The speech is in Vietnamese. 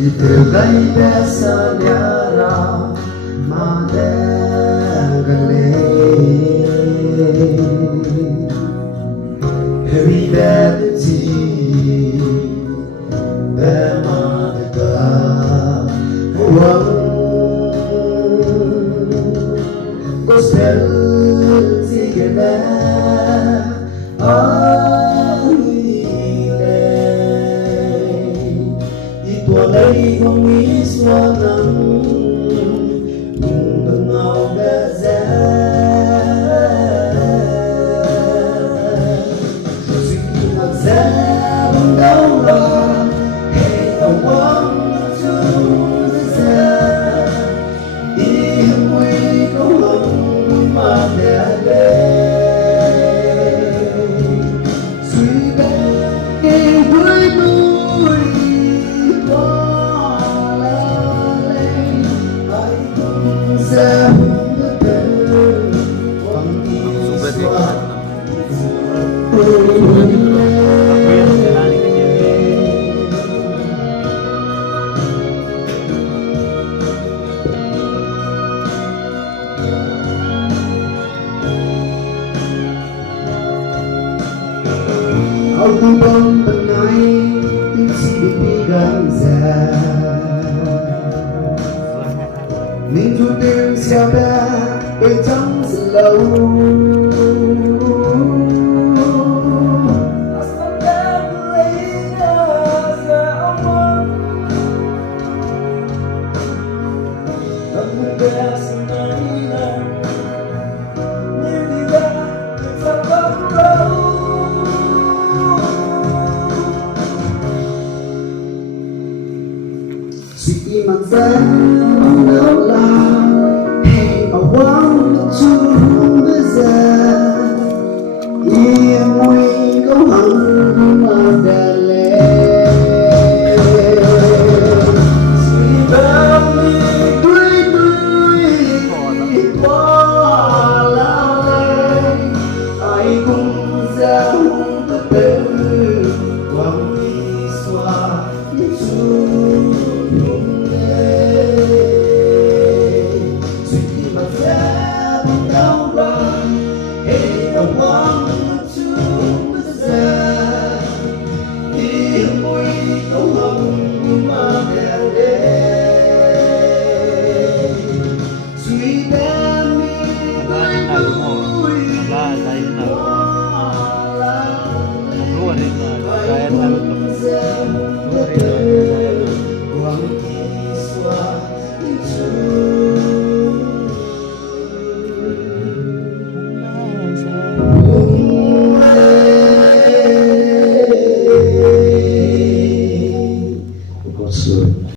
Itergai besaliara madagale Heavy daddy Bemadaga Wang Gospel Zigana Walay kong iswa ng mga gazelle Sige magsabang daw lang Hey, I want to desire Ihamoy ko ang madali Sweet baby, boy sa hungatan ang iswa Ako bang panay tinsibigan sa Mình chú tiếng xe bé bên trong sự lâu Suy mặt dân nào là Hey, I want to visit Yên nguy câu hẳn mà đà lệ Suy bao mi đuôi qua lao lê Ai cũng ra hùng tất tử Quang đi xóa như chú